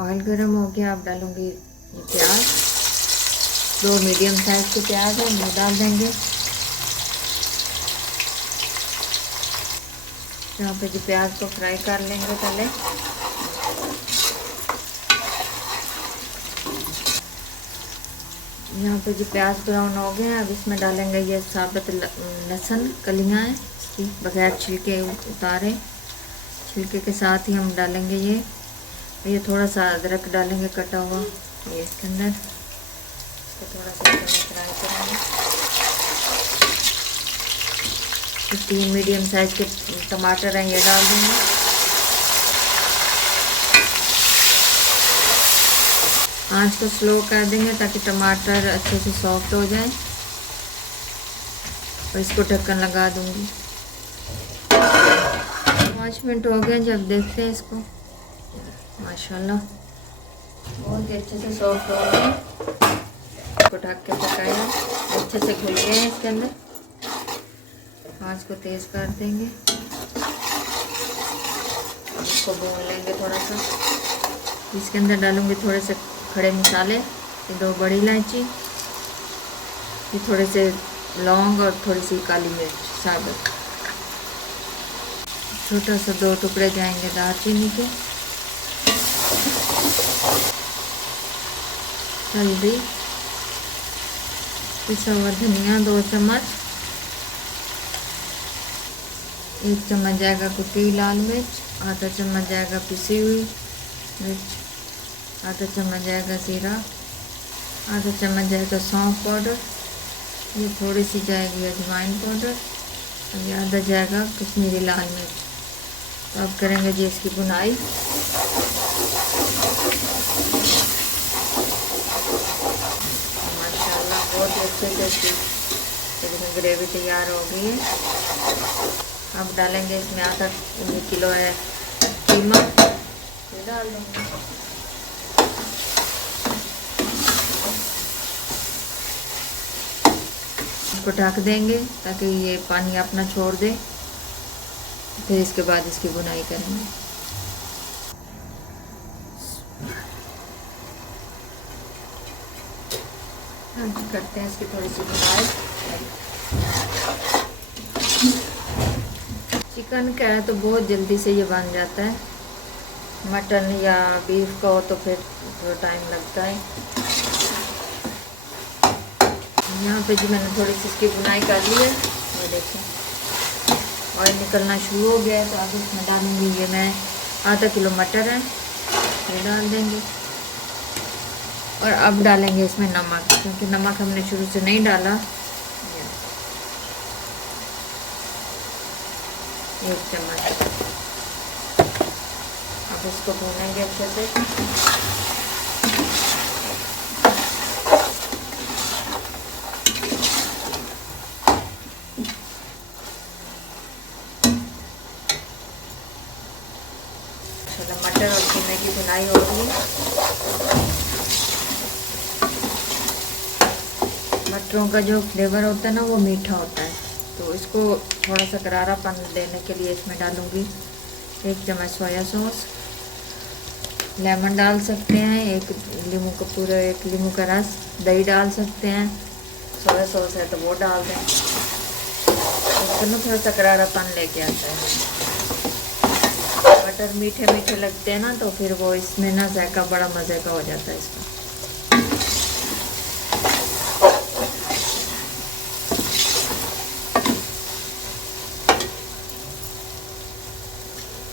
Oil गर्म हो गया। अब डालूंगी ये प्याज, 2 मीडियम साइज के प्याज हैं, ये डाल देंगे। यहाँ पे जो प्याज को फ्राई कर लेंगे पहले। यहाँ पे जो प्याज ब्राउन हो गए हैं, अब इसमें डालेंगे ये साबुत लहसुन कलियाँ हैं इसकी, बगैर छिलके उतारे। छिलके के साथ ही हम डालेंगे ये थोड़ा सा अदरक डालेंगे कटा हुआ ये इसके अंदर। इसको थोड़ा सा फ्राई करेंगे। 3 मीडियम साइज के टमाटर हैं, ये डाल देंगे। आंच को स्लो कर देंगे ताकि टमाटर अच्छे से सॉफ्ट हो जाए। और इसको ढक्कन लगा दूंगी। 5 मिनट हो गए, जब देखते हैं इसको, माशाल्लाह बहुत ही अच्छे से सॉफ्ट हो गए। इसको ढक के पकाया, अच्छे से घुल गए हैं इसके अंदर। आंच को तेज़ कर देंगे। इसको भून लेंगे थोड़ा सा। इसके अंदर डालूंगी थोड़े से खड़े मसाले, ये 2 बड़ी इलायची, ये थोड़े से लौंग और थोड़ी सी काली मिर्च साबुत। छोटा सा 2 टुकड़े जाएंगे दालचीनी के। हल्दी, पिसा हुआ धनिया 2 चम्मच, 1 चम्मच जाएगा कुटी लाल मिर्च, आधा चम्मच जाएगा पिसी हुई मिर्च, आधा चम्मच जाएगा जीरा, आधा चम्मच जाएगा सौंफ पाउडर, ये थोड़ी सी जाएगी अजवाइन पाउडर, और ये आधा जाएगा कश्मीरी लाल मिर्च। तो अब करेंगे जी इसकी बुनाई। माशाल्लाह बहुत ही अच्छे से इसकी ग्रेवी तैयार हो गई है। अब डालेंगे इसमें आधा किलो है कीमा, ये डाल दूँगी। इसको ढक देंगे ताकि ये पानी अपना छोड़ दे। फिर इसके बाद इसकी बुनाई करेंगे। अब करते हैं इसकी थोड़ी सी बुनाई। चिकन का है तो बहुत जल्दी से ये बन जाता है। मटन या बीफ का हो तो फिर थोड़ा टाइम लगता है। यहाँ पे जी मैंने थोड़ी सी इसकी बुनाई कर ली है। ये देखिए ऑयल निकलना शुरू हो गया है। तो अब इसमें डालूंगी ये मैं आधा किलो मटर है, ये डाल देंगे। और अब डालेंगे इसमें नमक, क्योंकि नमक हमने शुरू से नहीं डाला। 1 चम्मच। अब इसको भूनेंगे अच्छे से। मटर और कीमे की भुनाई हो रही है। मटरों का जो फ्लेवर होता है ना वो मीठा होता है, तो इसको थोड़ा सा करारापन देने के लिए इसमें डालूंगी 1 चम्मच सोया सॉस। लेमन डाल सकते हैं, 1 नींबू का पूरा 1 नींबू का रस। दही डाल सकते हैं, सोया सॉस है तो वो डाल दें। इसको ना थोड़ा सा करारापन लेके आता है। मटर मीठे मीठे लगते हैं ना, तो फिर वो इसमें ना जायका बड़ा मज़े का हो जाता है इसका।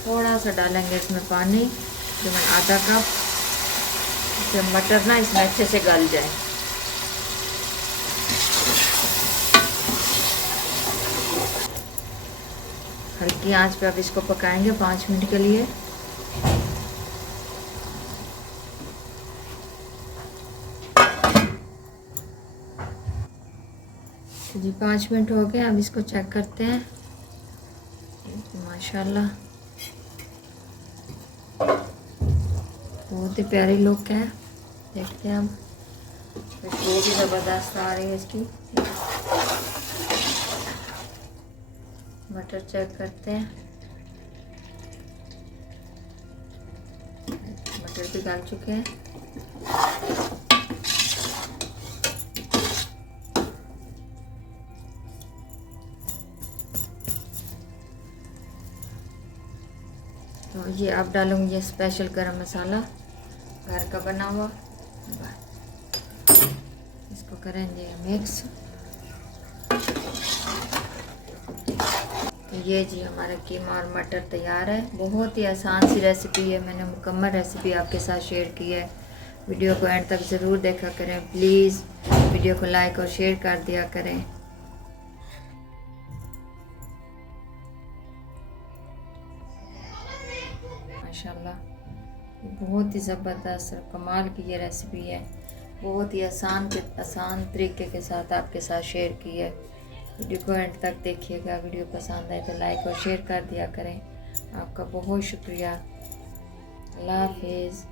थोड़ा सा डालेंगे इसमें पानी, जो मैं आधा कप, जब मटर ना इसमें अच्छे से गल जाए। हल्की आंच पे अब इसको पकाएंगे 5 मिनट के लिए। तो जी 5 मिनट हो गए, अब इसको चेक करते हैं। माशाल्लाह बहुत ही प्यारी लुक है। देखते हैं अब खुशबू भी ज़बरदस्त आ रही है इसकी। मटर चेक करते हैं। मटर भी डाल चुके हैं। तो ये अब डालूंगी स्पेशल गरम मसाला घर का बना हुआ। इसको करेंगे मिक्स। तो ये जी हमारा कीमा और मटर तैयार है। बहुत ही आसान सी रेसिपी है, मैंने मुकम्मल रेसिपी आपके साथ शेयर की है। वीडियो को एंड तक ज़रूर देखा करें प्लीज़। वीडियो को लाइक और शेयर कर दिया करें। माशाल्लाह बहुत ही ज़बरदस्त और कमाल की ये रेसिपी है। बहुत ही आसान तरीके के साथ आपके साथ शेयर की है। वीडियो को एंड तक देखिएगा। वीडियो पसंद आए तो लाइक और शेयर कर दिया करें। आपका बहुत शुक्रिया। अल्लाह हाफिज़।